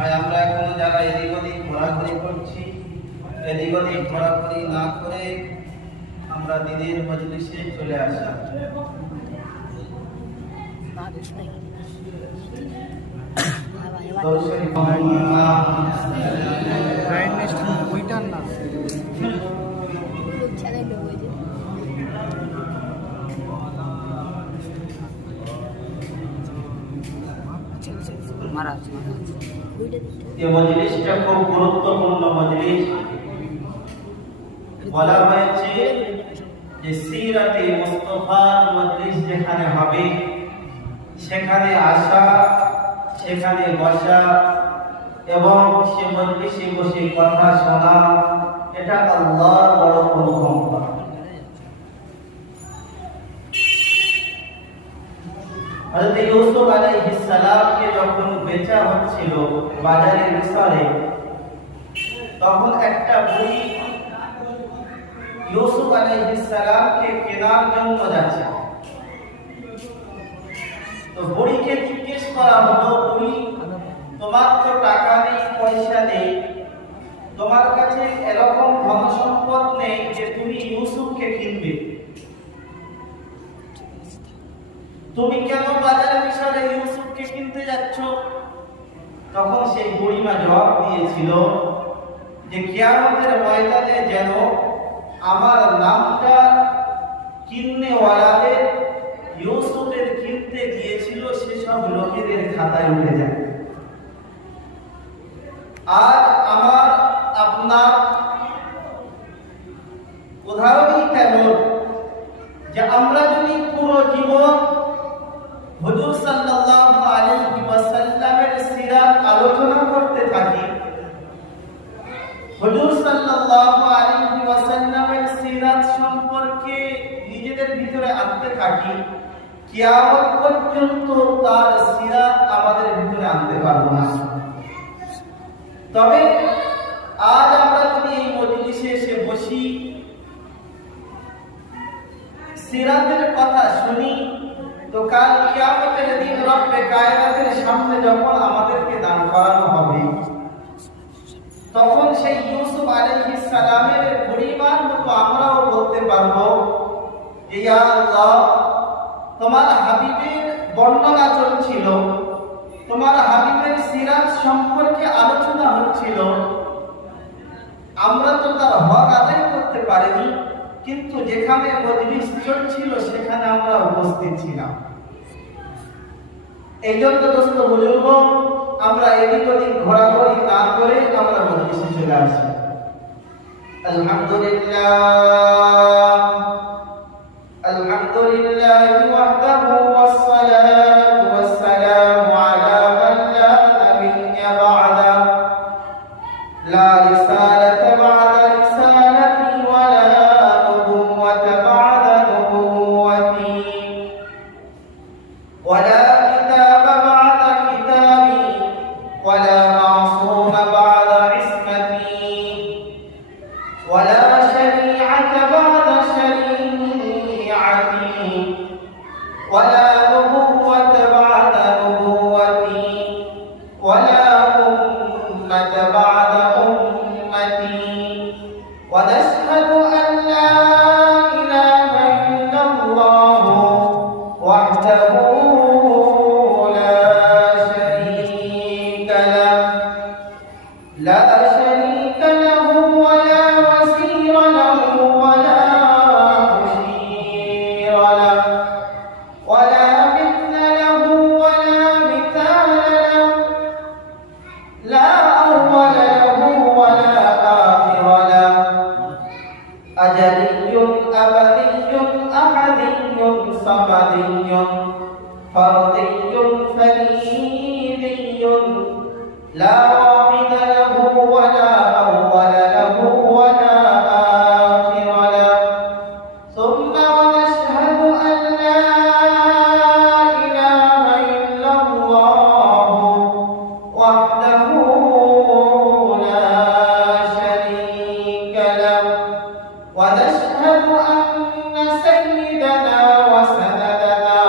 ভাই আমরা এখনো যারা এদিক ওদিক ঘোরাঘুরি করছি, এদিক ওদিক ঘোরাঘুরি না করে আমরা দিনের মজলিসে চলে আসা। মজলিসটা খুব গুরুত্বপূর্ণ মজলিস। বলা হয়েছে যে সিরাতে মুস্তাফার মজলিস যেখানে হবে সেখানে আসা, সেখানে বসা এবং সে মজলিসে বসে কথা শোনা, এটা আল্লাহর বড় অনুকম্পা। হযরত ইউসুফ আলাইহিস সালামকে যখন বেচা হচ্ছিল বাজারে মিসরে, তখন একটা বুড়ি ইউসুফ আলাইহিস সালামকে কেনার জন্য যাচ্ছে। তো বুড়িকে জিজ্ঞেস করা হলো, বুড়ি তোমার তো টাকা নেই, পয়সা নেই, তোমার কাছে এরকম ধন সম্পদ নেই যে তুমি ইউসুফকে কিনবে, তুমি কেন বাজারে মিশরে ইউসুফকে কিনতে যাচ্ছ? তখন সেই বুড়িমা জবাব দিয়েছিল যে কিয়ামতের ময়দানে যেন আমার নামটা কিন্নেওয়ালাদের ইউসুফের কিনতে গিয়েছিল সেসব লোকেদের খাতায় উঠে যায়। আজ আমার আপনার উদাহরণই কেমন যে আমরা যদি পুরো জীবন হুজুর সাল্লাল্লাহু আলাইহি ওয়াসাল্লামের সিরাত আলোচনা করতে থাকি, হুজুর সাল্লাল্লাহু আলাইহি ওয়াসাল্লামের সিরাত সম্পর্কে নিজেদের ভিতরে আনতে থাকি, কিয়ামত পর্যন্ত তার সিরাত আমাদের ভিতরে আনতে পারবো না। তবে আজ আমরা যদি এই মজলিসে এসে বসি, সিরাতের কথা শুনি, তো কাল কিয়ামতের দিন রব্বে কায়নাতের সামনে যখন আমাদেরকে দাঁড় করানো হবে, তখন সেই ইউসুফ আলাইহিস সালামের বুড়িমার মতো আমরাও বলতে পারবো যে ইয়া আল্লাহ, তোমার হাবিবের বর্ণনা চলছিল, তোমার হাবিবের সিরাত সম্পর্কে আলোচনা হচ্ছিল, আমরা তো তার হক আদায় করতে পারিনি, কিন্তু যেখানে মজলিস চলছিল সেখানে আমরা উপস্থিত ছিলাম। এই জন্য দোস্ত বুজুর্গ, আমরা এদিক ওদিক ঘোরাঘুরি না করে আমরা মজলিসে চলে আসি। আলহামদুলিল্লাহ, আলহামদুলিল্লাহ ওয়াহদাহু ওয়াসসালাতু ওয়াসসালামু আলা মান লা নাবিয়্যা বা'দা, লা রিসালাতা বা'দা রিসালাতি ওয়া লা নুবুওয়াতা বা'দা নুবুওয়াতি ওয়া লা কিতাবা বা'দা কিতাবি ওয়া লা মা'সুমা বা'দা ইসমাতি ওয়া লা শারী'আতা বা'দা শারী'আতি ওয়া লা নুবুওয়াতা বা'দা নুবুওয়াতি ওয়া লা উম্মাতা বা'দা উম্মতি ওয়া নাশহাদু আন লা ইলাহা ইল্লাল্লাহ ওয়াহদাহু লা শারীকা লাহু লা শারীকা লাহু ওয়া লা ওয়াসীরা লাহু ওয়া লা মুশীরা লাহু ওয়া লা মিথলা লাহু ওয়া লা মিথালা লাহু লা আউওয়ালা লাহু ওয়া লা আখিরা লাহু আজালিয়্যুন আবাদিয়্যুন আহাদিয়্যুন সামাদিয়্যুন ফারদিয়্যুন ফারীদিয়্যুন লা ওয়াহিদা লাহু ওয়া লা আউওয়ালা লাহু ওয়া লা আখিরা লাহু সুম্মা ওয়া নাশহাদু আন লা ইলাহা ইল্লাল্লাহু ওয়াহদাহু লা শারীকা লাহু ওয়া নাশহাদু আন্না সাইয়্যিদানা ওয়া সানাদানা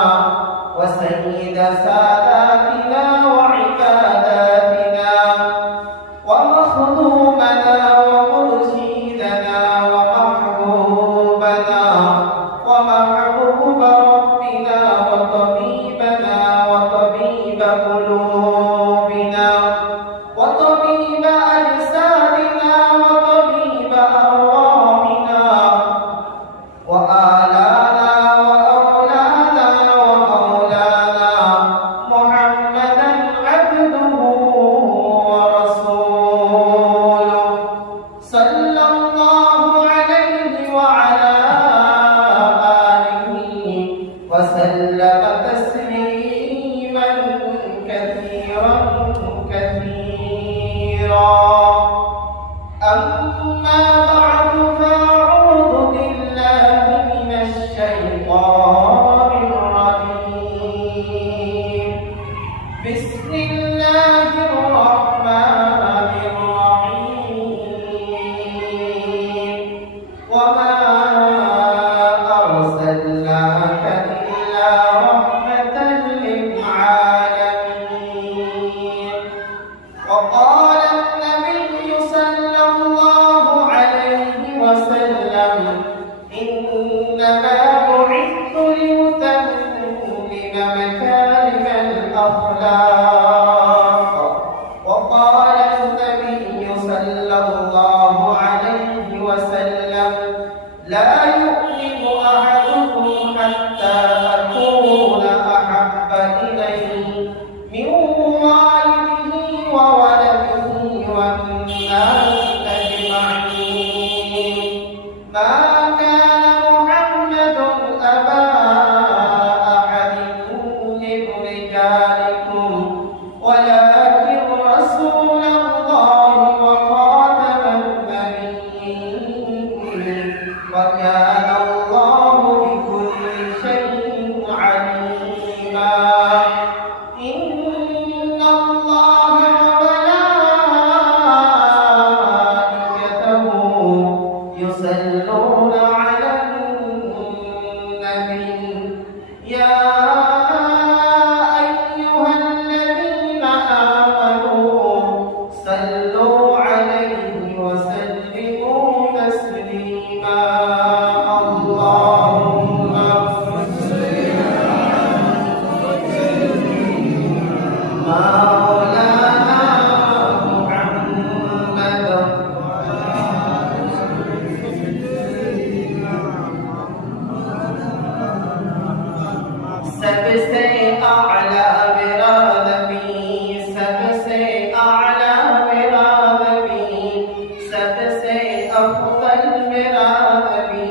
ওয়া সাইয়্যিদা সাদাতিনা ওয়া ইবাদাতিনা وسلم لا يؤمن أحدكم حتى أكون أحب إليه من والده وولده والناس أجمعين ما كان محمد أبا أحد من رجالكم ولكن رسول الله وخاتم النبيين وكان الله بكل شيء عليما إن الله وملائكته يصلون على النبي يا أيها الذين آمنوا صلوا عليه وسلموا تسليما اللهم مولانا محمد सबसे आला मेरा नबी सबसे आला मेरा नबी सबसे अफजल मेरा नबी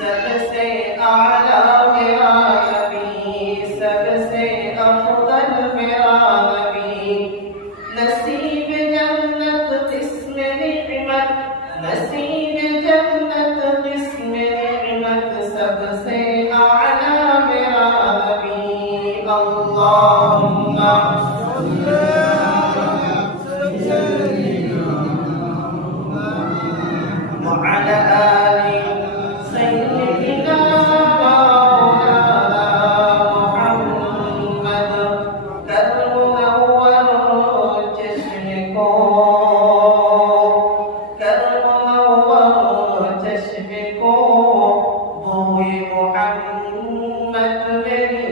सबसे आला मेरा नबी सबसे अफजल मेरा नबी नसीब जन्नत किस्म निअमत नसीब जन्नत किस्म निअमत सबसे आला मेरा नबी اللهم وعلى آل سيدنا مولانا محمد كالمنور چشم کو كالمنور چشم کو بوئے محمد میری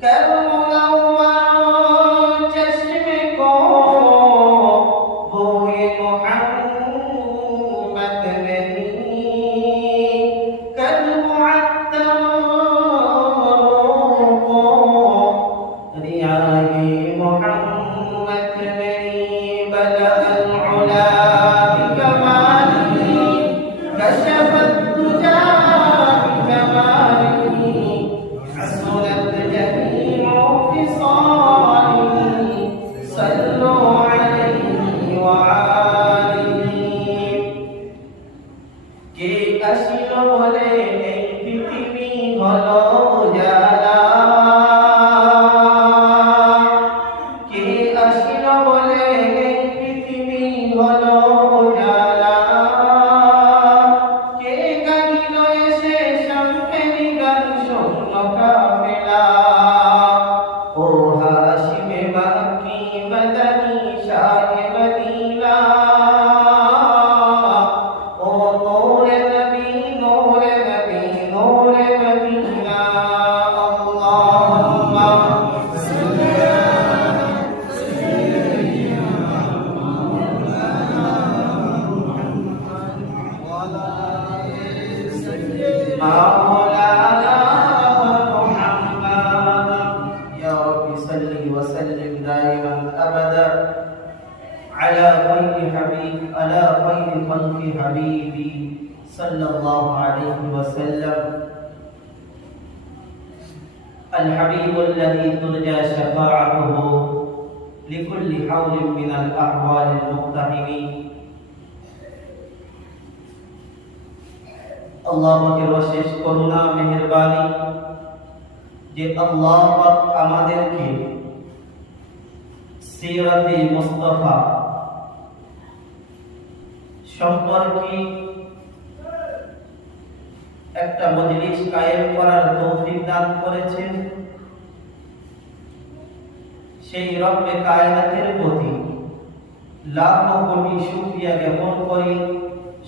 كالمنور چشم کو بوئے محمد میری كالمعطر کو رعاية محمد میری بلغ العلا بكماله كشف الدجى بكماله حسنت جميع خصاله صلوا عليه وآله কে আসিল বলে এই পৃথিবী হলো উজালা কে আসিল বলে এই পৃথিবী হলো উজালা কে গাইল এসে শামপেরি গান শূন্য কাফেলা ও হাশিমে বাকি মদনী শাহ মদিনা ও নূরে নবী নূরে নবী নূরে মদিনা আল্লাহুম্মা مولانا محمد يا رب صل وسلم دائما ابدا على خير حبيب على خير خلق حبيبي صلى الله عليه وسلم الحبيب الذي ترجى شفاعته لكل حول من الأحوال المقتحمين আল্লাহ পাকের অশেষ করুণা মেহেরবানি যে আল্লাহ পাক আমাদেরকে সিরাতে মুস্তাফা সম্পর্কে একটা মজলিস কায়েম করার তৌফিক দান করেছেন সেই রব্বে কায়নাতের প্রতি লাখো কোটি শুকরিয়া জ্ঞাপন করি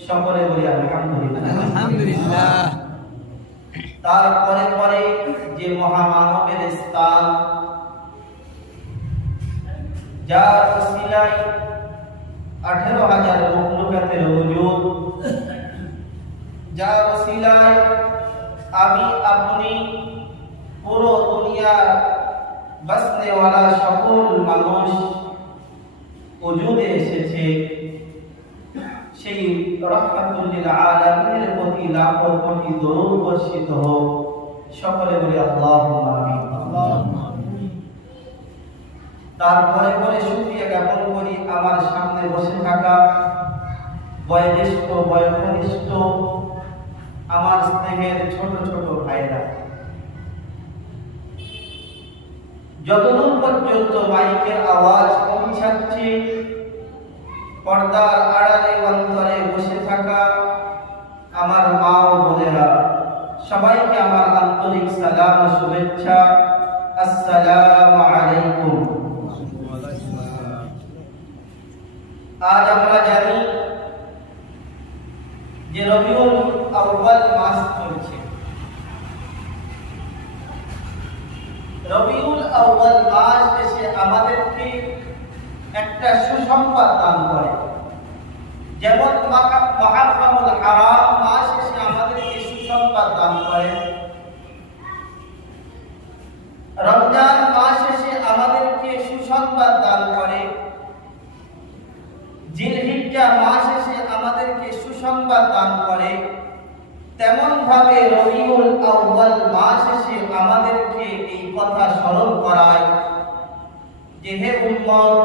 সকলে বলি আলহামদুলিল্লাহ আলহামদুলিল্লাহ তারপরে পরে যে মহামানবের স্থান যার উসিলায় 18,000 মখলুকাতের যার ওসিলায় আমি আপনি পুরো দুনিয়া বাসনেওয়ালা সকল মানুষ ওজুদে এসেছে, সেই রাহমাতুল লিল আলামিনের প্রতি লাখো কোটি দরুদ বর্ষিত হোক। সকলে বলি আল্লাহুম্মা আমিন। আল্লাহুম্মা আমিন। তারপরে পরে শুকরিয়া জ্ঞাপন করি আমার সামনে বসে থাকা বয়োজ্যেষ্ঠ বয়োকনিষ্ঠ আমার স্নেহের ছোট ছোট ভাইরা, যতদূর পর্যন্ত মাইকের আওয়াজ পৌঁছাচ্ছে পর্দার আড়ালে অন্তরে বসে থাকা আমার মা ও বোনেরা, সবাইকে আমার আন্তরিক সালাম ও শুভেচ্ছা। আসসালামু আলাইকুম। আজ আমরা জানি যে রবিউল আউয়াল মাস চলছে। রবিউল আউয়াল মাস এসে আমাদেরকে একটা সুসংবাদ দান করে, যেমন মুহররমুল হারাম মাস এসে আমাদেরকে সুসংবাদ দান করে, রমজান মাস এসে আমাদেরকে সুসংবাদ দান করে, জিলহিজ্জা মাস এসে আমাদেরকে সুসংবাদ দান করে, তেমন ভাবে রবিউল আউয়াল মাস এসে আমাদেরকে এই কথা স্মরণ করায় যে হে উম্মত,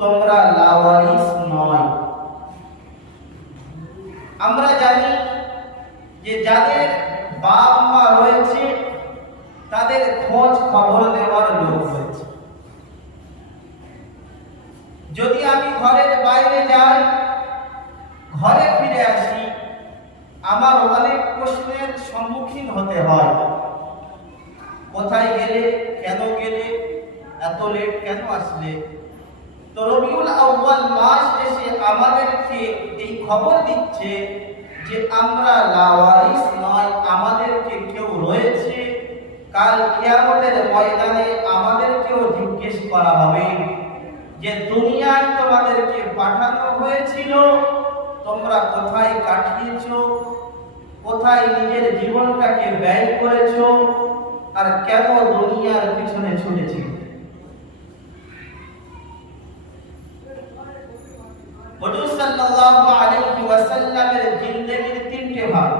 তোমরা লাওয়ারিস নয়। আমরা জানি যে যাদের বাপ মা রয়েছে তাদের খোঁজ খবর নেওয়ার লোক রয়েছে। যদি আমি ঘরের বাইরে যাই, ঘরে ফিরে আসি, আমার অনেক প্রশ্নের সম্মুখীন হতে হয়। কোথায় গেলে, কেন গেলে, এত লেট কেন আসলে? তো রবিউল আউয়াল মাস এসে আমাদেরকে এই খবর দিচ্ছে যে আমরা লাওয়ারিস নয়, আমাদেরকে কেউ রয়েছে। কাল কিয়ামতের ময়দানে আমাদেরকেও জিজ্ঞেস করা হবে যে দুনিয়ায় তোমাদেরকে পাঠানো হয়েছিল, তোমরা কোথায় কাটিয়েছো, কোথায় নিজের জীবনটাকে ব্যয় করেছো, আর কেন দুনিয়ার পিছনে ছুটেছি। হুজুর সাল্লাল্লাহু আলাইহি ওয়াসাল্লামের জিন্দেগির তিনটে ভাগ।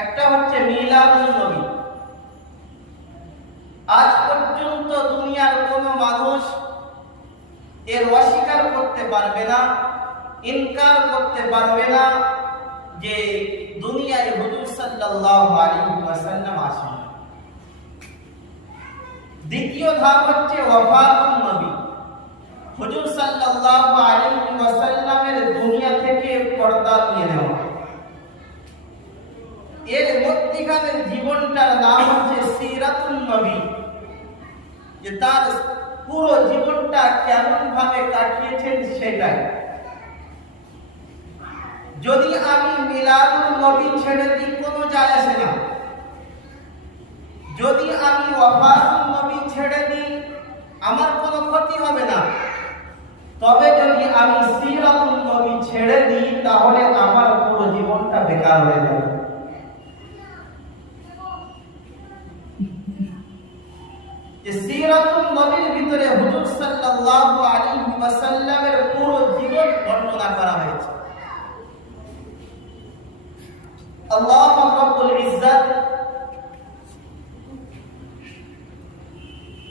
একটা হচ্ছে মিলাদুন নবী। আজ পর্যন্ত দুনিয়ার কোন মানুষ এর অস্বীকার করতে পারবে না, ইনকার করতে পারবে না যে দুনিয়ায় হুজুর সাল্লাল্লাহু আলাইহি ওয়াসাল্লাম আসেন। দ্বিতীয় ধাপ হচ্ছে ওয়াফাতুন নবী। হুজুর সাল্লাল্লাহু আলাইহি ওয়াসাল্লামের দুনিয়া থেকে পর্দা নিয়ে নেওয়া। এর মধ্যখানের জীবনটার নাম হচ্ছে সিরাতুন নবী, যে তার পুরো জীবনটা কেমন ভাবে কাটিয়েছেন সেটাই। যদি আমি মিলাদুন নবী ছেড়ে দিই, কোনো যায় আসে না। যদি আমি ওয়াফাতুন নবী ছেড়ে দিই, আমার কোনো ক্ষতি হবে না। তবে যদি আমি সিরাতুন নবী ছেড়ে দিই, তাহলে আমার পুরো জীবনটা বেকার হয়ে যাবে। যে সিরাতুন নবীর ভিতরে হুজুর সাল্লাল্লাহু আলাইহি ওয়াসাল্লামের পুরো জীবন বর্ণনা করা হয়েছে। আল্লাহ রাব্বুল ইজ্জত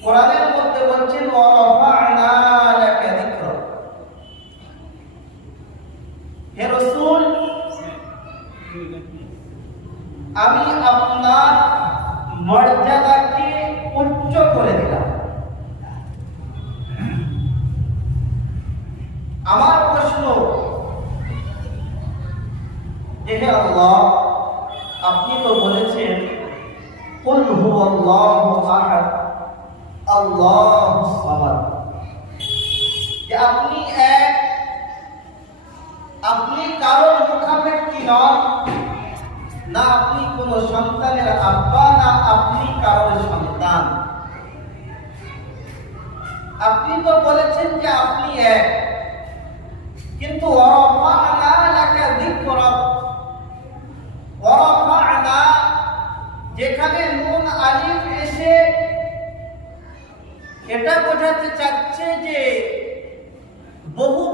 কোরআনের মধ্যে বলছেন ওয়া রাফা'না লাকা যিকরা। হে রাসূল, আমি আপনার মর্যাদাকে উচ্চ করে দিলাম। আমার প্রশ্ন যে হে আল্লাহ, আপনি তো বলেছেন কুল হুয়াল্লাহু আহাদ আল্লাহুস সামাদ, যে আপনি এক, আপনি কারোর মুখাপেক্ষী নন, না আপনি কোন সন্তানের আব্বা, না আপনি কারোর সন্তান। আপনি তো বলেছেন যে আপনি এক, কিন্তু ওয়ারাফা'না লাকা যিকরাক,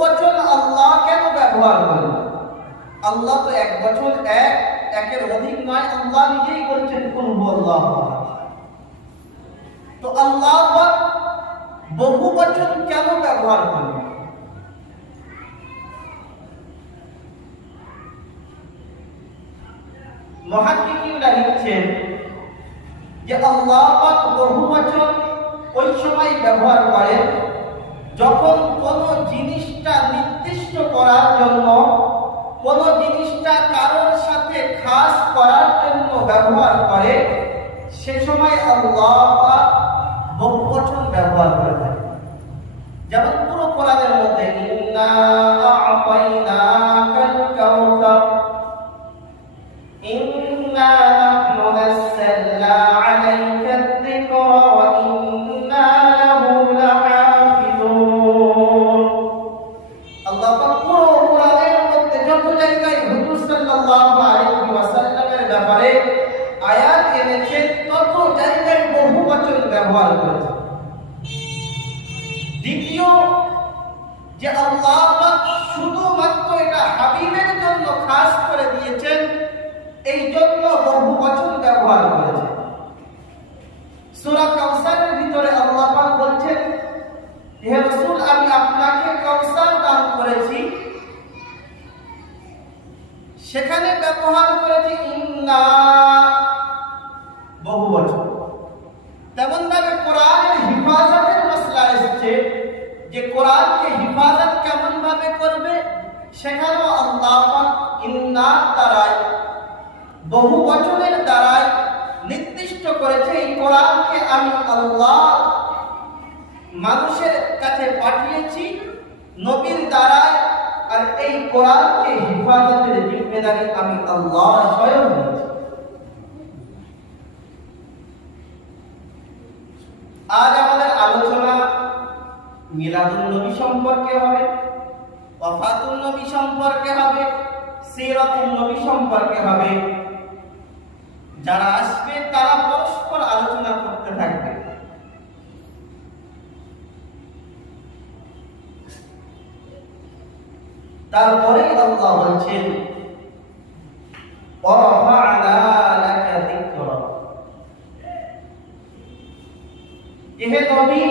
বচন আল্লাহ কেন ব্যবহার করেন? আল্লাহ তো এক বচন, একের অধিক নয়। আল্লাহ নিজেই বলছেন কুল হুয়াল্লাহু আহাদ। তো আল্লাহ বহু বচন কেন ব্যবহার করেন? মুহাক্কিকিনরা লিখছেন যে আল্লাহ পাক বহু বচন ওই সময় ব্যবহার করেন যখন কোন জিনিসটা নির্দিষ্ট করার জন্য, কোন জিনিসটা কারোর সাথে খাস করার জন্য ব্যবহার করে, সে সময় আল্লাহ পাক বহু বচন ব্যবহার করে থাকে। যেমন পুরো কোরআনের মধ্যে ইন্না আ'তাইনাকাল কাউসার, ইন্না নাহনু নাযালনা আলাইকা যিকরা ওয়া ইন্না লাহু লাহাফিজুন। আল্লাহ পাক পুরো কোরআনের মধ্যে যত জায়গায় হুজুর সাল্লাল্লাহু আলাইহি ওয়াসাল্লামের ব্যাপারে আয়াত এনেছে তত জায়গায় বহু বচন ব্যবহার করেছে। দ্বিতীয় যে আল্লাহ পাক শুধুমাত্র এটা হাবিবের জন্য খাস করে দিয়েছেন, এই জন্য বহু বচন ব্যবহার করেছে। সূরা কাউসারের ভিতরে আল্লাহ পাক বলছেন, হে রাসূল, আমি আপনাকে কাউসার দান করেছি। সেখানে ব্যবহার করেছে ইন্না, বহু বচন। তেমন ভাবে কোরআনের হিফাজতের মাসলা এসেছে যে কোরআনকে হিফাজত কেমন ভাবে করবে, সেখানেও আল্লাহ পাক ইন্নার দ্বারায়, বহু বচনের দ্বারায় নির্দিষ্ট করেছে এই কোরআনকে আমি আল্লাহ মানুষের কাছে পাঠিয়েছি নবীর দ্বারায়, আর এই কোরআনকে হিফাজতের জিম্মেদারি আমি আল্লাহ স্বয়ং নিয়েছি। আজ আমাদের আলোচনা মিলাদুন নবী সম্পর্কে হবে, ওয়াফাতুন নবী সম্পর্কে হবে, সিরাতুন নবী সম্পর্কে হবে। যারা আসবে তারা পরস্পর আলোচনা করতে থাকবে। তারপরে আল্লাহ বলছেন ওয়ারাফা'না লাকা যিকরা, হে নবী,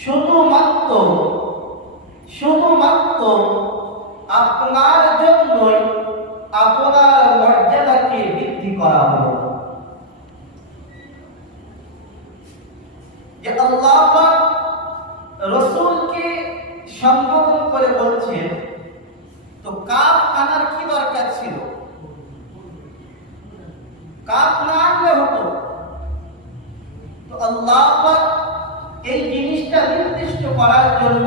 শুধুমাত্র আপনার জন্যই আপনার মর্যাদাকে বৃদ্ধি করা হলো। যে আল্লাহ পাক রাসূলকে সম্বোধন করে বলছেন, তো কাফ আনার কি দরকার ছিল? কাফ না আনলে হতো। তো আল্লাহ পাক এই জিনিসটা নির্দিষ্ট করার জন্য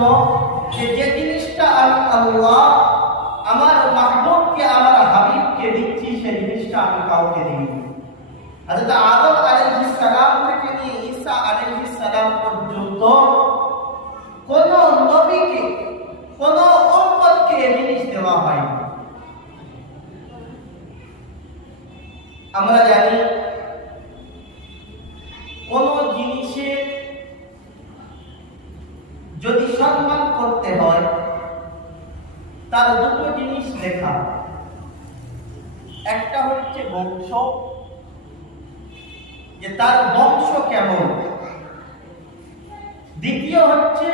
যে জিনিসটা আমি আল্লাহ আমার মাহবুবকে, আমার হাবিবকে দিচ্ছি, সেই জিনিসটা আমি কাউকে দিইনি। হযরত আদম আলাইহিস সালাম থেকে নিয়ে ঈসা আলাইহিস সালাম পর্যন্ত কোন নবীকে, কোন উম্মতকে এই জিনিস দেওয়া হয়নি। আমরা জানি কোন জিনিসের যদি সম্মান করতে হয় তার দুটো জিনিস লেখা, একটা হচ্ছে বংশ, যে তার বংশ কেমন, দ্বিতীয় হচ্ছে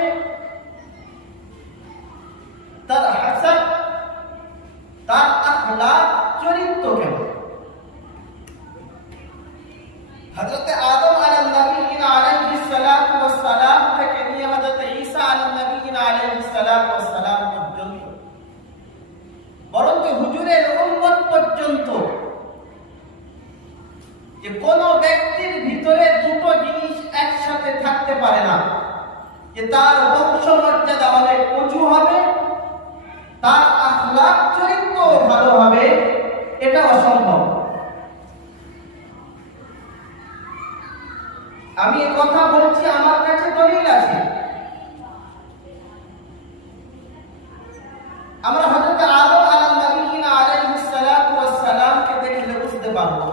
তার হাসাব, তার আখলাক, চরিত্র কেমন। হযরত আদম আলাইহিস সালাতু ওয়াস সালাম থেকে নিয়ে হযরত ঈসা আলাইহিস সালাতু ওয়াস সালাম পর্যন্ত, বরঞ্চ হুজুরের উম্মত পর্যন্ত, যে কোন ব্যক্তির ভিতরে দুটো জিনিস একসাথে থাকতে পারে না, যে তার বংশ মর্যাদা অনেক উঁচু হবে, তার আখলাক চরিত্র ভালো হবে, এটা অসম্ভব। আমি এই কথা বলছি, আমার কাছে দলিল আছে। আমরা হযরত আদম আলাইহিস সালাতু ওয়াস সালামকে দেখলে বুঝতে পারবো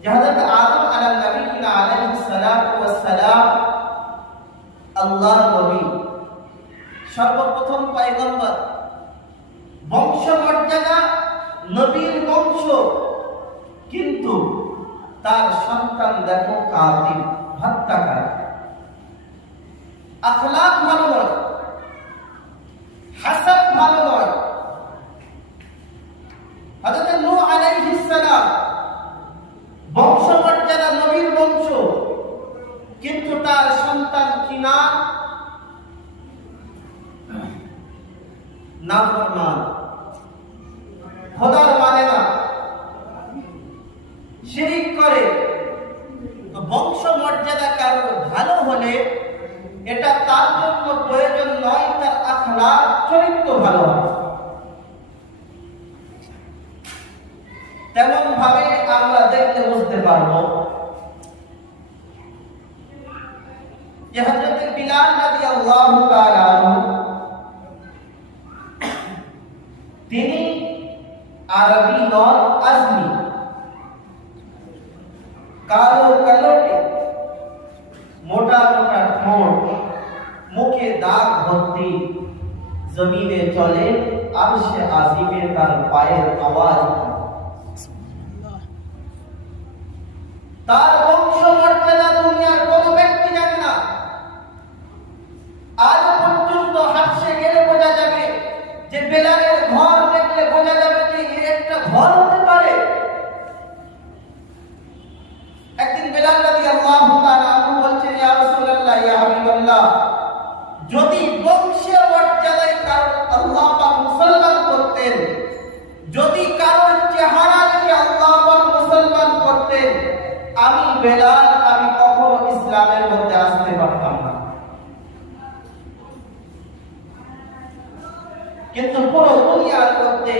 যে হযরত আদম আলাইহিস সালাতু ওয়াস সালাম আল্লাহর নবী কিন্তু তার সন্তান দেখো কাতিল, হত্যাকারী, আখলাক ভালো নয়, হাসান ভালো নয়। হযরত নূহ আলাইহিস সালাম বংশমর্যাদা নবীর বংশ, কিন্তু তার সন্তান কিনা নাফরমান, খোদার মানে না, শিরিক করে। তো বংশ মর্যাদা কারো ভালো হলে এটা তার জন্য প্রয়োজন নয় তার আখলাক চরিত্র ভালো হবে। তেমন ভাবে আমরা দেখতে বুঝতে পারবো যে হযরত বিলাল রাদিয়াল্লাহু তাআলা তিনি আরবি নন, আজমি, কালো কালোটে, মোটা মোটা ঠোঁট, মুখে দাগ ভর্তি, জমিনে চলে আরশে আজিমে তার পায়ের আওয়াজ। তার বংশ মর্যাদা দুনিয়ার কোন ব্যক্তি জানে না। আজ পর্যন্ত হাসে গেলে বোঝা যাবে যে বেলালের ঘর দেখলে বোঝা যাবে যে একটা ঘর হতে পারে। একদিন বেলাল রাদিয়াল্লাহু তাআলা আনহু বলছেন, ইয়া রাসূলুল্লাহ, ইয়া হাবিবাল্লাহ, যদি বংশের মর্যাদায় কারণ আল্লাহ পাক মুসলমান করতেন, যদি কারোর চেহারা দেখে আল্লাহ পাক মুসলমান করতেন, আমি বেলাল আমি কখনো ইসলামের মধ্যে আসতে পারতাম না। কিন্তু পুরো দুনিয়ার মধ্যে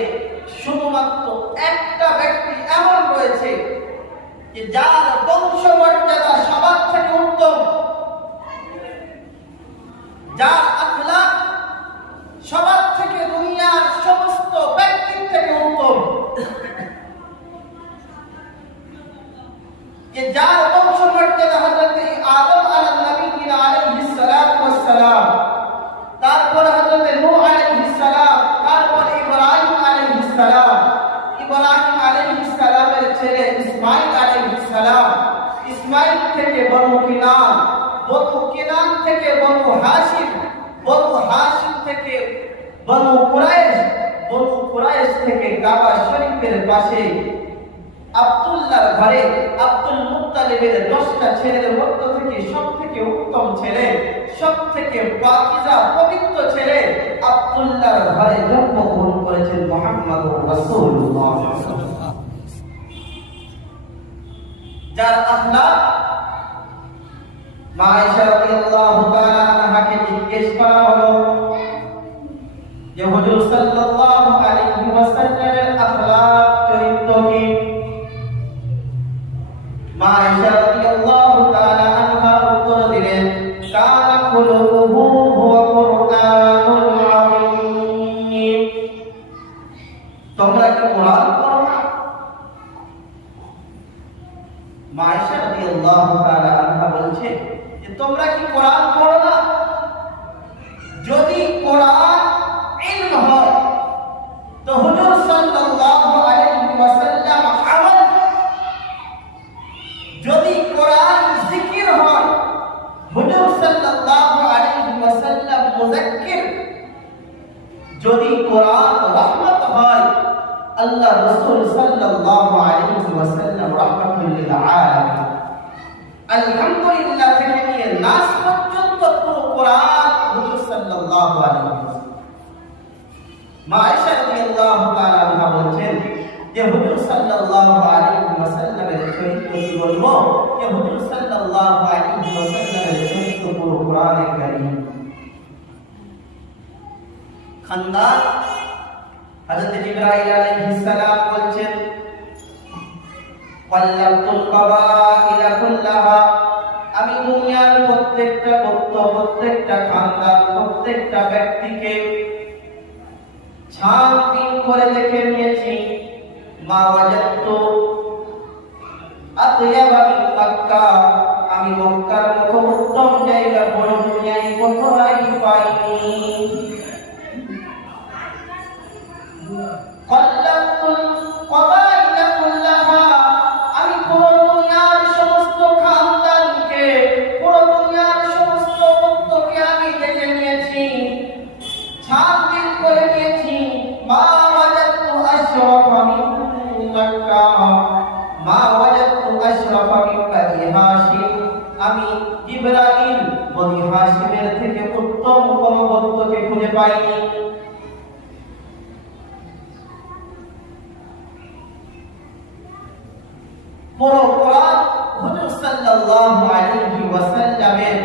শুধুমাত্র একটা ব্যক্তি এমন রয়েছে যে যার বংশ মর্যাদা সবার থেকে উত্তম, যার আখলাক সবার থেকে দুনিয়ার সমস্ত ব্যক্তির থেকে উত্তম, যে যার বংশ মর্যাদা হযরত আদম আলাইহিস সালাম, তারপর হযরত নূহ আলাইহিস সালাম, তারপর ইব্রাহিম আলাইহিস সালাম, ইব্রাহিম আলাইহিস সালামের ছেলে ইসমাঈল আলাইহিস সালাম, ইসমাঈল থেকে বনু কিনান, বনু কিনান থেকে বনু হাশিম, বনু হাশিম থেকে বনু কুরাইশ, বনু কুরাইশ থেকে কাবা শরীফের পাশে আব্দুল্লাহর ঘরে আব্দুল মুত্তালিবের 10টা ছেলের মধ্য থেকে সবথেকে উত্তম ছেলে, সবথেকে পাকিজা পবিত্র ছেলে আব্দুল্লাহর ঘরে জন্মগ্রহণ করেছেন মুহাম্মদুর রাসূলুল্লাহ, যার আখলাক মা আয়েশা রাদিয়াল্লাহু তাআলা আনহাকে জিজ্ঞেস করা হলো যে হুজুর সাল্লাল্লাহু আলাইহি ওয়াসাল্লামের আখলাক চরিত্র কি? মা আয়েশা রাদিয়াল্লাহু তাআলা আনহা উত্তর দিলেন, কানা খুলুহু হুয়া কুরআনুল আযীম। তোমরা কি কোরআন পড়ো না? মা আয়েশা রাদিয়াল্লাহু তাআলা আনহা বলছে যে তোমরা কি কোরআন পড়ো না? যদি কোরআন ইলম হয় তো হুজুর সাল্লাল্লাহু আলাইহি ওয়াসাল্লাম আমল, যদি কোরআন জিকির হয় হুজুর সাল্লাল্লাহু আলাইহি ওয়াসাল্লাম মুযাক্কির, যদি কোরআন রহমত হয় আল্লাহ রাসূল সাল্লাল্লাহু আলাইহি ওয়াসাল্লাম রাহমাতুল লিল আলামিন। আলহামদুলিল্লাহ থেকে নিয়ে নাস পর্যন্ত পুরো কোরআন হুজুর সাল্লাল্লাহু আলাইহি ওয়াসাল্লাম। মা আয়েশা রাদিয়াল্লাহু তাআলা আনহা বলেন যে হুজুর সাল্লাল্লাহু আলাইহি ওয়াসাল্লামের চরিত্র কি বলবো, যে হুজুর সাল্লাল্লাহু আলাইহি ওয়াসাল্লামের চরিত্র পুরো কোরআনে কারীম। খানদান হযরত জিবরাইল আলাইহিস সালাম বলেন, ওয়াল্লাতুল কাবাইলা কুল্লাহা, আমি দুনিয়ার প্রত্যেকটা গোত্র, প্রত্যেকটা খানদান, প্রত্যেকটা ব্যক্তিকে ছানবিন করে দেখে নিয়েছি। মা ওয়াজাদতু আতয়াবা মিন মক্কা, আমি মক্কার মতো উত্তম জায়গা বড় দুনিয়ায় কোথায় পাইনি। কল্লাতুল কাবাইলা পাইনি। পুরো কোরআন হুজুর সাল্লাল্লাহু আলাইহি ওয়াসাল্লামের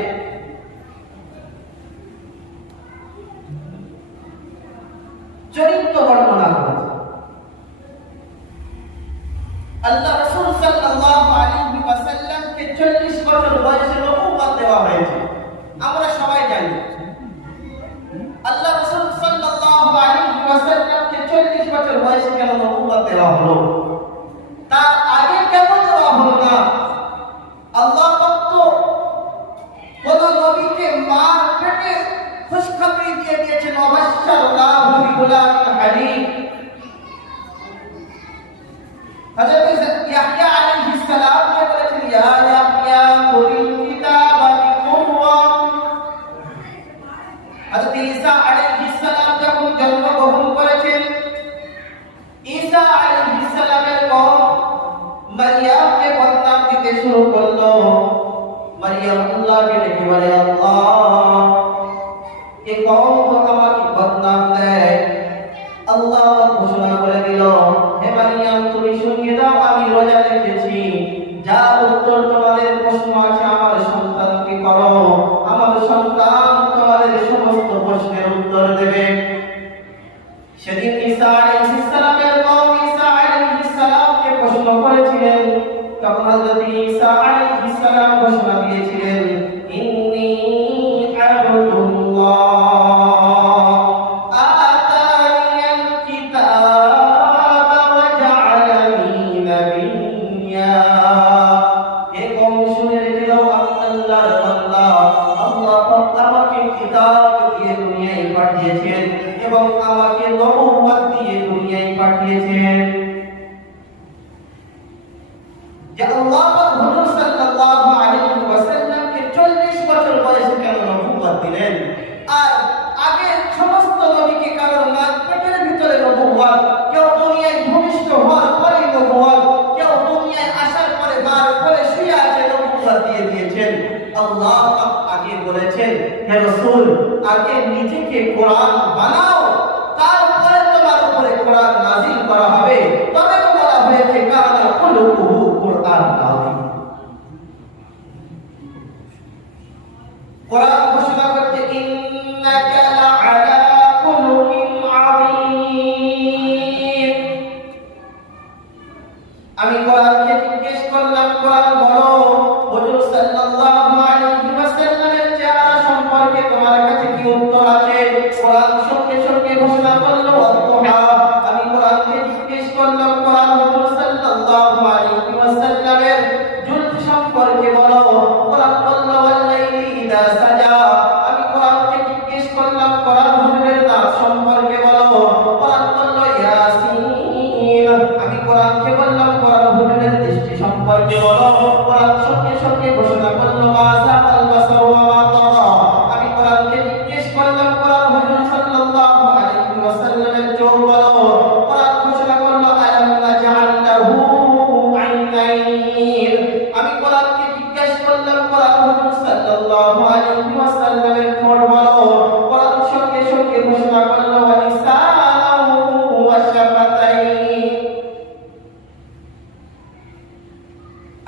চরিত্র বর্ণনা করেছে। আল্লাহ রাসূল সাল্লাল্লাহু আলাইহি ওয়াসাল্লামকে 40 বছর বয়সে নবুয়ত দেওয়া হয়েছে। আমরা সবাই জানি আল্লাহ রাসূল সাল্লাল্লাহু আলাইহি ওয়াসাল্লামকে 40 বছর বয়সে কেন নবুয়ত দেওয়া হলো, তার আগে কেন দেওয়া হলো না? আল্লাহ পাক তো কোন নবীকে মার পেটে খুশখবরি দিয়ে দিয়েছেন, ওয়াবাশশারনাহু বিগুলামিন হালিম। হযরত ইয়াহইয়া আলাইহিস সালাম কে বলেছেন, ইয়া ইয়াহইয়া কুরিল কিতাবা বিকুওয়া। হযরত ঈসা আলাইহিস সালাম যখন জন্মগ্রহণ করেছেন, ঈসা আলাইহিস সালামের কওম মারইয়ামকে বদনাম দিতে শুরু করলো। মারইয়াম আল্লাহকে ডেকে বলে, আল্লাহ এ কওম তো আমাকে বদনাম দেয়। আল্লাহ ঘোষণা করে দিল, হে মারইয়াম তুমি শুনিয়ে দাও, আমি রোজা রেখেছি, যা উত্তর তোমাদের প্রশ্ন আছে আমার সন্তানকে করো, আমার সন্তান তোমাদের সমস্ত প্রশ্নের উত্তর দেবে। সেদিন ঈসা আলাইহিস সালামের কওম ঈসা আলাইহিস সালামকে প্রশ্ন করেছিলেন, তখন হযরত ঈসা আলাইহিস সালাম ঘোষণা দিয়েছিলেন, ইন্নী আবদুল্লাহ আতানিয়াল কিতাবা ওয়া জাআলানি নাবিয়্যা। হে কওম শুনে রেখে দাও, আমি আল্লাহর বান্দা। আল্লাহ পাক আমাকে কিতাব দিয়ে দুনিয়ায় পাঠিয়েছেন এবং আমাকে নবুয়ত দিয়ে দুনিয়ায় পাঠিয়েছেন। যে আল্লাহ পাক হুজুর সাল্লাল্লাহু আলাইহি ওয়াসাল্লামকে 40 বছর বয়সে কেন নবুয়ত দিলেন, আর আগে সমস্ত নবীকে কারণ মার পেটের ভিতরে নবুয়ত, কেউ দুনিয়ায় ভূমিষ্ঠ হওয়ার পরে নবুয়ত, কেউ দুনিয়ায় আসার পরে বার করে শুয়ে আছে নবুয়ত দিয়ে দিয়েছেন। আল্লাহ পাক আগে বলেছেন, হে রাসূল আগে নিজেকে কোরআন বানাও, তারপরে তোমার উপরে কোরআন নাযিল করা হবে। তবে তো বলা হয়েছে কানা খুলুকুহু কোরআন আযীম। কোরআন ঘোষণা করছে, ইন্নাকা লাআলা খুলুকিন আযীম। আমি কোরআনকে জিজ্ঞেস করলাম, কোরআন বলো হুজুর সাল্লাল্লাহু আলাইহি ওয়াসাল্লামের চেহারা সম্পর্কে তোমার কাছে কি উত্তর আছে? কোরআন সঙ্গে সঙ্গে ঘোষণা করলো ওয়াদুহা। আমি কোরআনকে জিজ্ঞেস করলাম, কোরআন হুজুর সাল্লাল্লাহু আলাইহি ওয়াসাল্লামের জুলফ সম্পর্কে বলো। কোরআন বলল ওয়াল্লাইলি ইযা সাজা। আমি কোরআনকে জিজ্ঞেস করলাম, কোরআন হুজুরের নাম সম্পর্কে বলো। কোরআন বলল ইয়াসিন। আমি কোরআনকে বললাম, কোরআন হুজুরের দৃষ্টি সম্পর্কে বলো। কোরআন সঙ্গে সঙ্গে ঘোষণা করলো মা সাআল বাসার ওয়া মা তাগা। আমি কোরআনকে জিজ্ঞেস করলাম, কোরআন হুজুর সাল্লাল্লাহু আলাইহি ওয়াসাল্লামের চোখ বলো। কোরআন ঘোষণা করলো আলাম নাজআল লাহু আইনাইন। আমি কোরআনকে জিজ্ঞেস করলাম, কোরআন হুজুর সাল্লাল্লাহু আলাইহি ওয়াসাল্লামের ঠোঁট বলো। কোরআন সঙ্গে সঙ্গে ঘোষণা করলো ওয়া লিসানাহু ওয়া শাফাতাইন।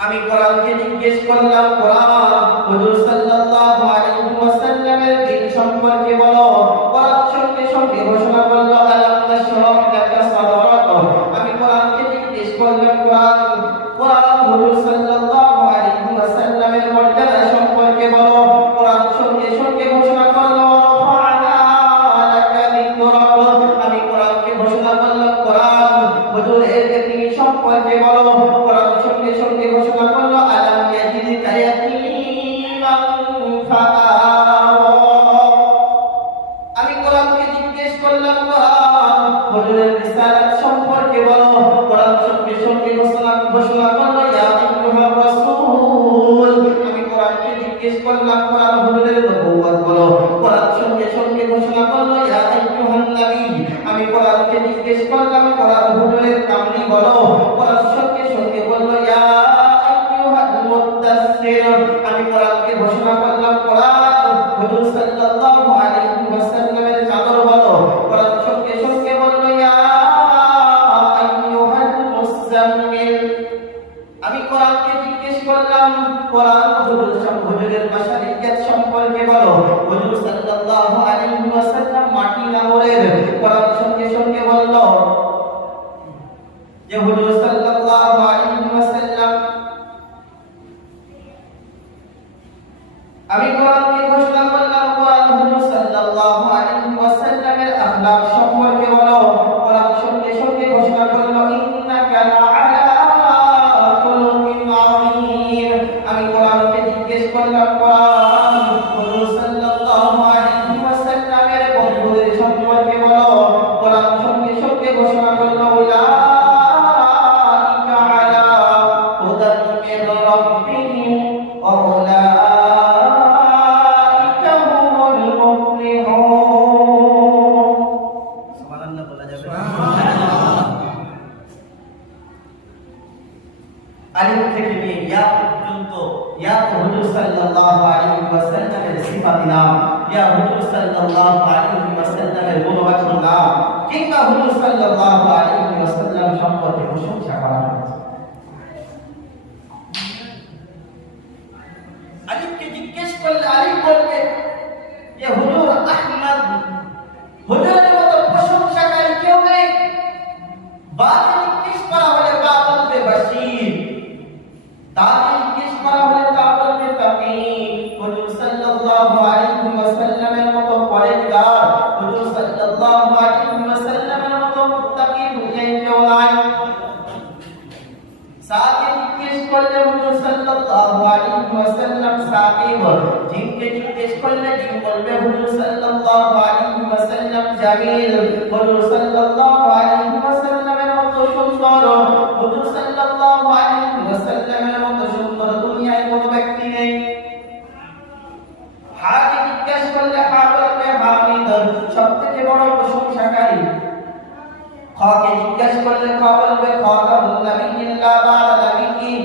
আমি কোরআনকে জিজ্ঞেস করলাম, কোরআন হুজুর সাল্লাল্লাহু আলাইহি ওয়াসাল্লামের দিন সম্পর্কে বলো। কোরআন সঙ্গে সঙ্গে ঘোষণা করলো আলাম নাশরাহ লাকা সাদরাক। আমি কোরআনকে জিজ্ঞেস করলাম, কোরআন হুজুর সাল্লাল্লাহু আলাইহি ওয়াসাল্লামের মর্যাদা সম্পর্কে বলো। কোরআন সঙ্গে সঙ্গে ঘোষণা করলো রাফা'না লাকা যিকরাক। আমি কোরআনকে ঘোষণা করলাম, কোরআন হুজুরের তিনি সম্পর্কে বলো। কোরআন সঙ্গে সঙ্গে ঘোষণা করলো আলাম ইয়াজিদকা ইয়াতীমান ফাআওয়া। আমি কোরআনকে জিজ্ঞেস করলাম, কোরআন হুজুরের রিসালাত সম্পর্কে বলো। কোরআন সঙ্গে সঙ্গে ঘোষণা করলো ইয়া আইয়ুহার রাসূল। আমি কোরআনকে জিজ্ঞেস করলাম, কোরআন হুজুরের নবুয়ত বলো। কোরআন সঙ্গে সঙ্গে ঘোষণা করলো ইয়া আইয়ুহান নবী। আমি কোরআনকে জিজ্ঞেস করলাম, কোরআন হুজুরের কামলি বলো। কোরআন সঙ্গে সঙ্গে বলল ইয়া আইয়ুহাল মুদাসসির। আমি কোরআনকে ঘোষণা করলাম, কোরআন হুজুর সাল্লাল্লাহু আলাইহি ওয়াসাল্লামের চাদর হুজুরের বাশারিয়ত সম্পর্কে বলো। হুজুর সাল্লাল্লাহু আলাইহি ওয়াসাল্লাম মাটি নাগরের কোরআন সঙ্গে সঙ্গে বলল যে হুজুর সাল্লাল্লাহু আলাইহি ওয়াসাল্লাম আমি কোরআনকে ঘোষণা করলাম। কোরআন হুজুর সাল্লাল্লাহু আলাইহি ওয়াসাল্লামের আখলাক সম্পর্কে বলো। কোরআন সঙ্গে সঙ্গে ঘোষণা করলো ইন্নাকা লাআলা খুলুকিন আযীম। আমি কোরআনকে জিজ্ঞেস করলাম কোরআন হুজুর সাল্লাল্লাহু আলাইহি ওয়াসাল্লামের বন্ধুদের সম্পর্কে বলো। কোরআন সঙ্গে সঙ্গে ঘোষণা করলো উলাইকা আলা হুদান মির রাব্বিহিম ওয়া উলাইকা হুমুল মুফলিহুন। সুবহানাল্লাহ বলা যাবে? আলিফ থেকে নিয়ে ইয়া পর্যন্ত ইয়া হুজুর সাল্লাল্লাহু আলাইহি ওয়াসাল্লামের সিফাত নাম, ইয়া হুজুর সাল্লাল্লাহু আলাইহি ওয়াসাল্লামের গুণবাচক নাম, কিংবা হুজুর সাল্লাল্লাহু আলাইহি ওয়াসাল্লাম সম্পর্কে প্রশংসা করা হয়েছে। আলিফকে জিজ্ঞেস করলে আলিফ বলবে যে হুজুর আহমদ, হুজুরের মতো প্রশংসাকারী কেউ নেই। বাকে জিজ্ঞেস করা হলে বা বলবে বাশীর, তাকে জিজ্ঞেস করা হলে তা বলবে তাকিব। হুজুর সাল্লাল্লাহু আলাইহি ওয়াসাল্লামের মতো পরেজগার, হুজুর সাল্লাল্লাহু আলাইহি ওয়াসাল্লামের মতো মুত্তাকি দুনিয়ায় কেউ নাই। সাকে জিজ্ঞেস করলে হুজুর সাল্লাল্লাহু আলাইহি ওয়াসাল্লাম সাকিব, জিনকে জিজ্ঞেস করলে জিন বলবে হুজুর সাল্লাল্লাহু আলাইহি ওয়াসাল্লাম জামিল। হুজুর সাল্লাল্লাহু আলাইহি ওয়াসাল্লামের মতো সুন্দর, হুজুর সাল্লাল্লাহু আলাইহি ওয়াসাল্লামের মতো সুন্দর দুনিয়ায় কোনো ব্যক্তি নেই। হাকে জিজ্ঞেস করলে হা বলবে হামিদ, সবথেকে বড় প্রশংসাকারী। খাকে জিজ্ঞেস করলে খা বলবে খাতামুন নাবিয়্যিন লা বা'দা নাবিয়্যিন।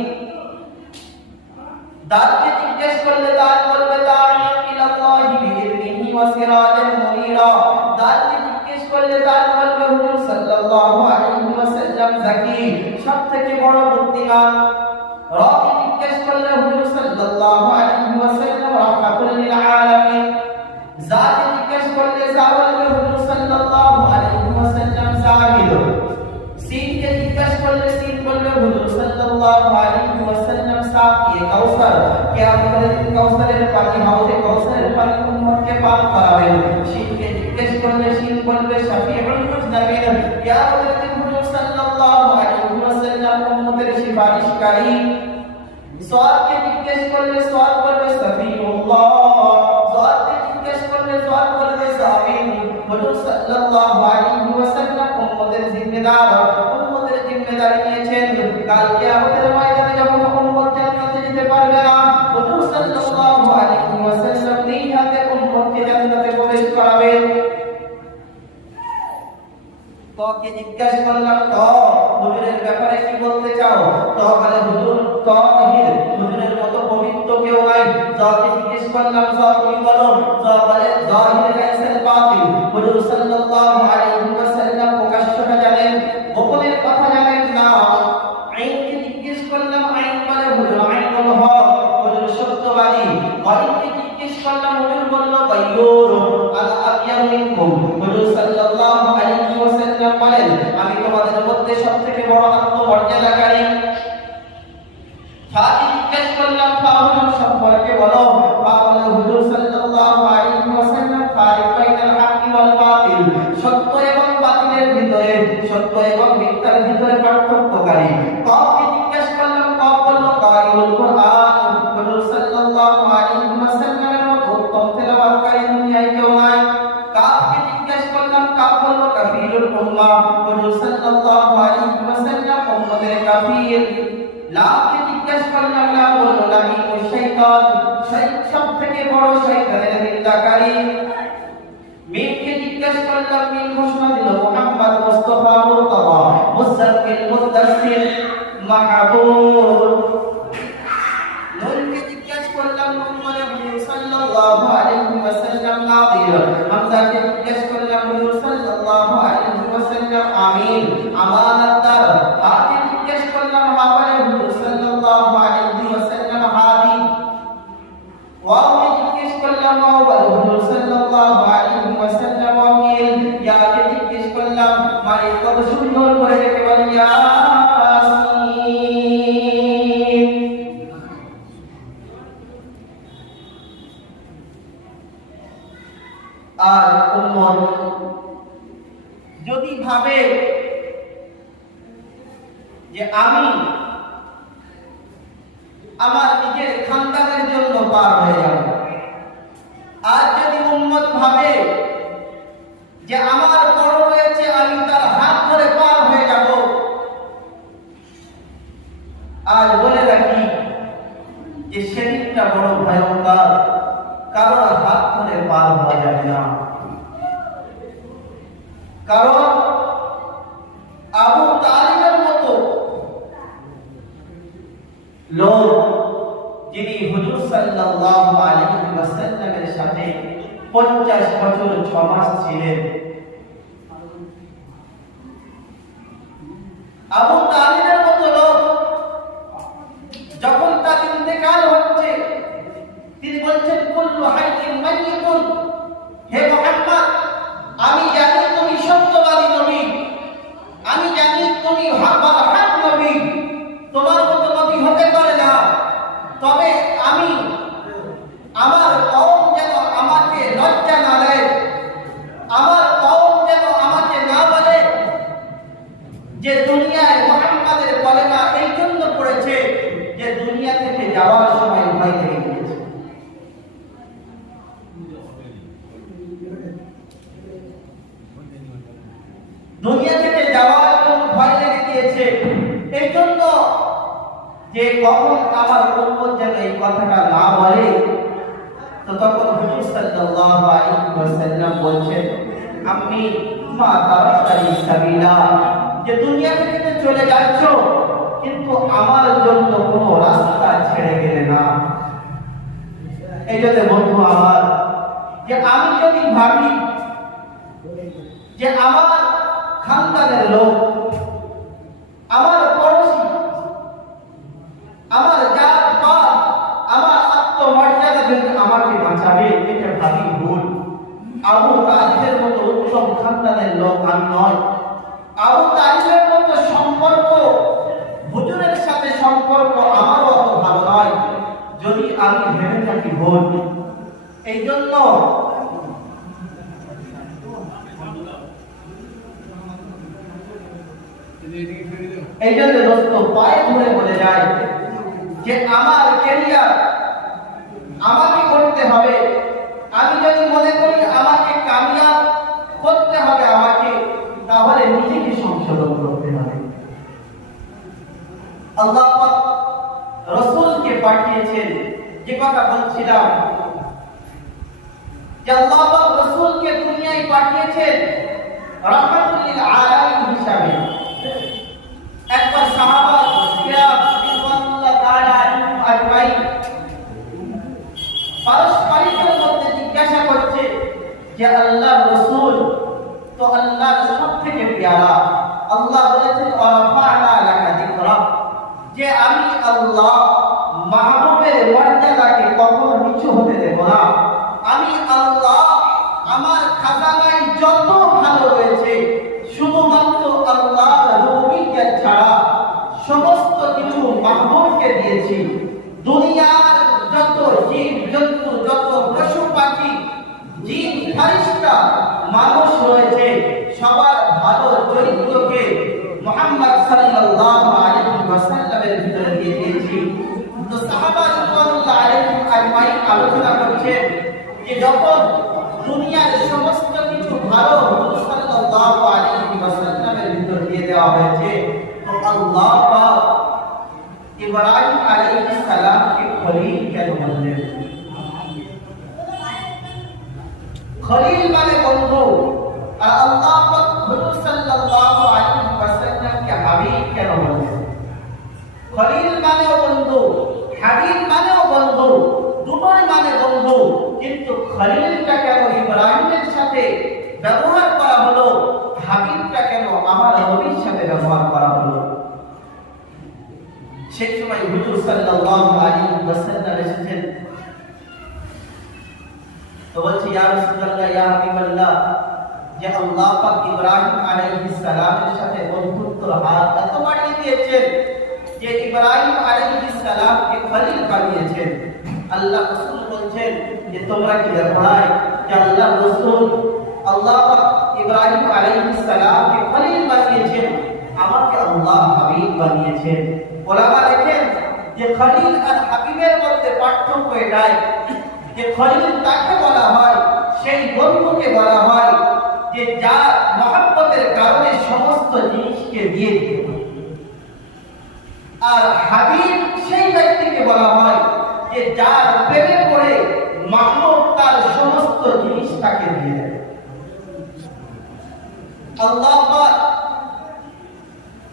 দালকে জিজ্ঞেস করলে দাল বলবে দা'ইয়ান ইলাল্লাহি বিইذনিহি ওয়া সিরাজান মুনীরা। দালকে জিজ্ঞেস করলে দাল বলবে হুজুর সাল্লাল্লাহু আলাইহি ওয়াসাল্লাম যাকি, সবথেকে বড় বুদ্ধিমান। রাকে জিজ্ঞেস করলে হুজুর সাল্লাল্লাহু আলাইহি ওয়াসাল্লাম রাহমাতুল লিল আলামিন। যাকে জিজ্ঞেস করলে যা বলবে হুজুর সাল্লাল্লাহু আলাইহি ওয়াসাল্লাম জাহিদ। সিনকে জিজ্ঞেস করলে সিন বলবে হুজুর সাল্লাল্লাহু আলাইহি ওয়াসাল্লাম সাকিয়ে কাউসার, কিয়ামতের দিন কাউসারের পানি, হাউজে কাউসারের পানি উম্মতকে পান করাবেন। শিনকে জিজ্ঞেস করলে শিন বলবে শাফিউল মুজনাবিন, কিয়ামতের দিন হুজুর সাল্লাল্লাহু আলাইহি ওয়াসাল্লাম উম্মতের সুপারিশকারী। সাদকে জিজ্ঞেস করলে সাদ বলবে সাফিউল্লাহ। সাদকে জিজ্ঞেস করলে সাদ বলবে সামিন। হুজুর সাল্লাল্লাহু আলাইহি ওয়াসাল্লাম উম্মতের জিম্মেদার, উম্মতের জিম্মেদারি নিয়েছেন। কাল কিয়ামতের ময়দানে যখন উম্মত জান্নাতে যেতে পারবে না, হুজুর সাল্লাল্লাহু আলাইহি ওয়াসাল্লাম নিজ হাতে উম্মতকে জান্নাতে প্রবেশ করাবেন। তোকে জিজ্ঞাসা করলাম তো হুজুরের ব্যাপারে কি বলতে চাও? তো বলে হুজুর তাহির, হুজুরের মতো পবিত্র কেউ নাই। যাকে জিজ্ঞেস করলাম যা তুমি বলো, যা বলে জাহির লাইসাল বাতিল। হুজুর সাল্লাল্লাহু আলাইহি ওয়াসাল্লাম প্রকাশ্যটা জানেন, গোপনের কথা জানেন না। আইনকে জিজ্ঞেস করলাম, আইন বলে হুজুর আইনুল হক, হুজুর সত্যবাদী। গায়বকে জিজ্ঞেস করলাম, হুজুর বলল গায়্যুর আলা আবিয়ামিনকুম। হুজুর সাল্লাল্লাহু আলাইহি ওয়াসাল্লাম বলেন আমি তোমাদের মধ্যে সবথেকে বড় আত্মমর্যাদাকারী। ফাকি জিজ্ঞেস করলাম হুজুর সম্পর্কে বলো। বলে হুজুর সাল্লাল্লাহু আলাইহি ওয়াসাল্লাম ফারিক বাইনাল হাক্কি ওয়াল বাতিল, সত্য এবং বাতিলের ভিতরে, সত্য এবং মিথ্যার ভিতরে পার্থক্যকারী। কাউকে জিজ্ঞেস করলাম, কাউ বলল কারিউল কুরআন। হুজুর সাল্লাল্লাহু আলাইহি ওয়াসাল্লামের মতো উত্তম তেলাওয়াতকারী দুনিয়ায় কেউ নাই। কাউকে জিজ্ঞেস করলাম, কাউ বলল কাফিরুল উম্মাহ। হুজুর সাল্লাল্লাহু আলাইহি ওয়াসাল্লাম উম্মতের কাফির। লাকে জিজ্ঞেস করলাম, লা বলল লাঈনুশ শাইতান, সবথেকে বড় শয়তানের নিন্দাকারী। মিমকে জিজ্ঞেস করলাম, মিম ঘোষণা দিল মুহাম্মদ মুস্তাফা মুরতাদা মুসাম্মিল মুদাসসির মাহবুব। নুনকে জিজ্ঞেস করলাম, নুন মানে হুজুর সাল্লাল্লাহু আলাইহি ওয়াসাল্লাম নাযির। হামজাকে জিজ্ঞেস করলাম, হুজুর সাল্লাল্লাহু আলাইহি ওয়াসাল্লাম আমিন, আমানতদার। হাকে জিজ্ঞেস করলাম, হা মানে হুজুর সাল্লাল্লাহু আলাইহি ওয়াসাল্লাম হাদি। কত সুন্দর করে ডেকে বলে ইয়াসিন। আর উম্মত যদি ভাবে যে আমি আমার নিজের খানদানের জন্য পার হয়ে যাব, আর যদি উম্মত ভাবে যে আমার বড় রয়েছে আমি তার হাত ধরে পার হয়ে যাব, আর বলে রাখি যে সেদিনটা বড় ভয়ঙ্কর, কারোর হাত ধরে পার হওয়া যাবে না। কারণ আবু তালিবের মতো লোক যিনি হুজুর সাল্লাল্লাহু আলাইহি ওয়াসাল্লামের সাথে 50 বছর 6 মাস ছিলেন, আবু তালিবের মতো লোক যখন তার ইন্তেকাল হচ্ছে, তিনি বলছেন কুল্লু হাইয়িন মাইয়িতুন, হে মুহাম্মদ আমি জানি তুমি সত্যবাদী নবী, আমি জানি তুমি হক নবী, তোমার মতো নবী হতে পারে না, তবে আমি আমার কওম যেন আমাকে লজ্জা না দেয়, আমার কওম যেন আমাকে না বলে যে দুনিয়ায় মুহাম্মাদের কলেমা এই জন্য পড়েছে যে দুনিয়া থেকে যাওয়ার সময় ভয় লেগে গিয়েছে। দুনিয়া থেকে যাওয়ার জন্য ভয় লেগে গিয়েছে, এই জন্য যে কখন আমার উম্মত যেন এই কথাটা না বলে, তো তখন হুজুর সাল্লাল্লাহু আলাইহি ওয়াসাল্লাম বলছেন আমি মা তারাকানি সাবিলা, যে দুনিয়া থেকে তো চলে যাচ্ছ কিন্তু আমার জন্য কোনো রাস্তা ছেড়ে গেলে না। এই জন্য বন্ধু আমার, যে আমি যদি ভাবি যে আমার খানদানের লোক, আমার পড়োশি, আমার জাত পাত, আমার আত্মমর্যাদা থেকে আমাকে বাঁচাবে, এটা ভাবি ভুল। আবু তালিবের মতো উত্তম খানদানের লোক আমি নয়। আবু তালিবের মতো সম্পর্ক হুজুরের সাথে সম্পর্ক আমারও অত ভালো নয় যদি আমি ভেবে থাকি ভুল। এই জন্য দোস্ত পায়ে ধরে বলে যায় যে আমার ক্যারিয়ার আমাকে করতে হবে। আমি যদি মনে করি আমাকে কামিয়াব করতে হবে আমাকে, তাহলে নিজেকে সংশোধন করতে হবে। আল্লাহ পাক রাসূলকে পাঠিয়েছেন, যে কথা বলছিলাম যে আল্লাহ পাক রাসূলকে দুনিয়ায় পাঠিয়েছেন রাহমাতুল লিল আলামিন হিসাবে। একবার সাহাবা কিরাম রাদিয়াল্লাহু তাআলা আনহুম আজমাইন পারস্পরিকের মধ্যে জিজ্ঞাসা করছে যে আল্লাহর রাসূল তো আল্লাহর সবথেকে প্যারা। আল্লাহ বলেছেন ওয়ারাফা'না লাকা যিকরাক, যে আমি আল্লাহ মাহবুবের মর্যাদাকে কখনো নিচু হতে দেব না। আমি আল্লাহ আমার খাজানায় যত ভালো রয়েছে শুধুমাত্র আল্লাহর রুবিয়ত ছাড়া সমস্ত কিছু মাহবুবকে দিয়েছি। দুনিয়ার যত জীব জন্তু, যত পশু পাখি, জিন ফেরেশতা, মানুষ রয়েছে, সবার ভালো চরিত্রকে মুহাম্মদ সাল্লাল্লাহু আলাইহি ওয়াসাল্লামের ভিতরে দিয়ে দিয়েছি। তো সাহাবা রাদিয়াল্লাহু আলাইহিম আজমাইন আলোচনা করছেন যে যখন দুনিয়ার সমস্ত কিছু ভালো হুজুর সাল্লাল্লাহু আলাইহি ওয়াসাল্লামের ভিতর দিয়ে দেওয়া হয়েছে, তো আল্লাহ পাক ইব্রাহিম আলাইহিস সালামকে খলিল কেন বললেন? খলিল মানে বন্ধু, আর আল্লাহ পাক হুজুর সাল্লাল্লাহু আলাইহি ওয়াসাল্লামকে হাবিব কেন বললেন? খলিল মানেও বন্ধু, হাবিব মানেও বন্ধু, দুটোই মানে বন্ধু, কিন্তু খলিলটা কেন ইব্রাহিমের সাথে ব্যবহার করা হলো, হাবিবটা কেন আমার নবীর সাথে ব্যবহার করা হলো? সেই সময় হুজুর সাল্লাল্লাহু আলাইহি ওয়াসাল্লাম এসেছেন, তো বলছি ইয়া রাসূলুল্লাহ ইয়া হাবিবাল্লাহ, যে আল্লাহ পাক ইব্রাহিম আলাইহিস সালামের সাথে বন্ধুত্বর হাত এত বাড়িয়ে দিয়েছেন যে ইব্রাহিম আলাইহিস সালামকে খলিল বানিয়েছেন। আল্লাহ রাসূল বলছেন যে তোমরা কি দেখো নাই যে আল্লাহ রাসূল আল্লাহ পাক ইব্রাহিম আলাইহিস সালামকে খলিল বানিয়েছেন, আমাকে আল্লাহ হাবিব বানিয়েছেন। ওলামা দেখেন যে খলিল আর হাবিবের মধ্যে পার্থক্য এটাই যে খলিল তাকে বলা হয়, সেই বন্ধুকে বলা হয় যে যার মহব্বতের কারণে সমস্ত জিনিসকে দিয়ে দিতে পারে। আর হাবিব সেই ব্যক্তিকে বলা হয় যে যার প্রেমে পড়ে মাহবুব তার সমস্ত জিনিস তাকে দিয়ে দেয়।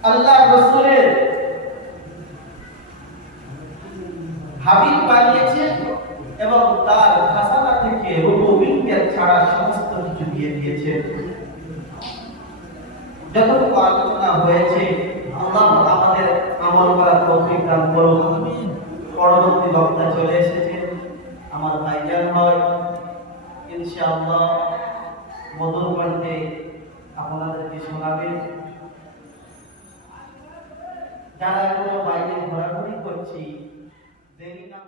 আল্লাহ রাসূলের হাবিব বানিয়েছেন এবং তার খাসানা থেকে রুবুবিয়্যাত ছাড়া সমস্ত কিছু দিয়ে দিয়েছেন। যতটুকু আলোচনা হয়েছে আল্লাহ আমাদের আমল করার তৌফিক দান করুন। পরবর্তী বক্তা চলে এসেছেন, আমার ভাইজান হয়, ইনশাআল্লাহ মধুর কণ্ঠে আপনাদেরকে শোনাবেন। যারা এখনো বাইরে ঘোরাঘুরি করছি দেরি না